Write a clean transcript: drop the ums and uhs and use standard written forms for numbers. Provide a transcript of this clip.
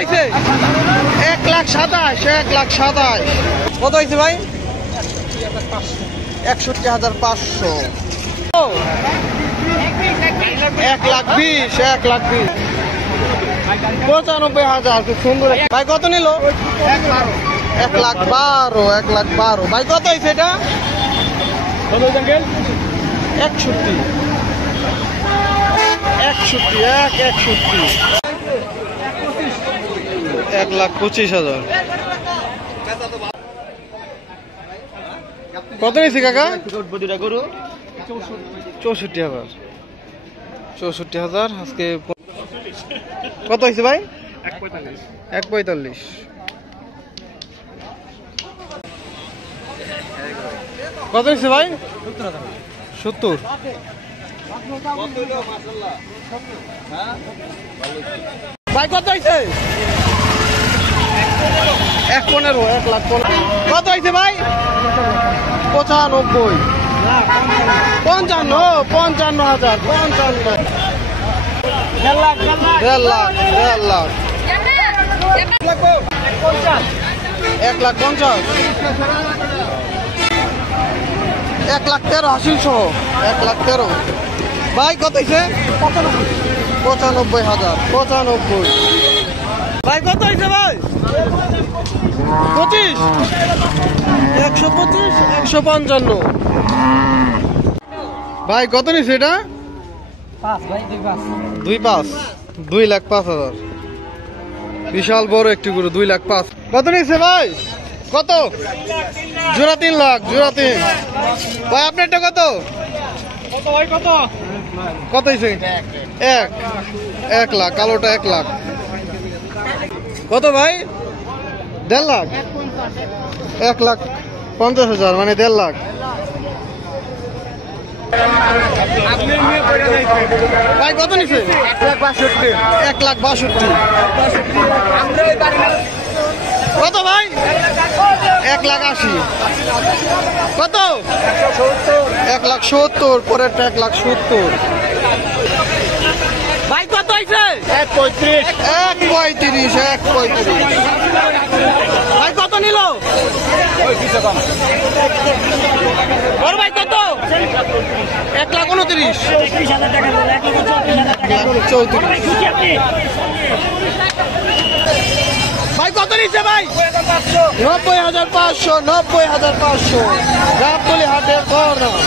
হয়েছে? 1,27,000, 1,27,000। কত হয়েছে ভাই? 61,500। 1,20,000, 1,20,000, 95,000। খুব সুন্দর ভাই। কত নিল? 1,12,000, 1,12,000। ভাই কত হয়েছে এটা? 61, 61, 61, 1,25,000। কত নিয়েছি কাকা? 64,000, 64,000। আজকে কত হয়েছে ভাই? 1,45,000। কত হয়েছে ভাই? 70। ভাই কত হয়েছে? 1,15,000, 1,15,000। কত হয়েছে ভাই? 95, 55, 55,000, 55। 1,50,000, 1,50,000, 1,50,000, 1,13,000 হাসিল সহ, 1,13,000। ভাই কত হয়েছে? 95,000, 95। ভাই কত হয়েছে ভাই? 25, 125, 155। ভাই কত নিচ্ছে এটা? 2,5, 2,05,000। বিশাল বড় একটি গরু, 2,05,000। কত নিচ্ছে ভাই? কত? জোড়া 3 লাখ, জোড়া 3। ভাই আপনারটা কত? কত হয়েছে? 1 লাখ। কালোটা 1 লাখ। কত ভাই? 1.5 লাখ, 1,50,000, মানে 1.5 লাখ। ভাই কত নিচ্ছে? 1,62,000। কত ভাই? 1,80,000। কত? 1,70,000। পরেরটা 1,70,000। ভাই কত হয়েছে? 1,35,000, 1,35,000। ভাই কত নিল? ওর ভাই কত? 1,29,000, 1,34,000। ভাই কত নিচ্ছে ভাই? 90,500, 90,500। গাবতলী হাটের কর্নার।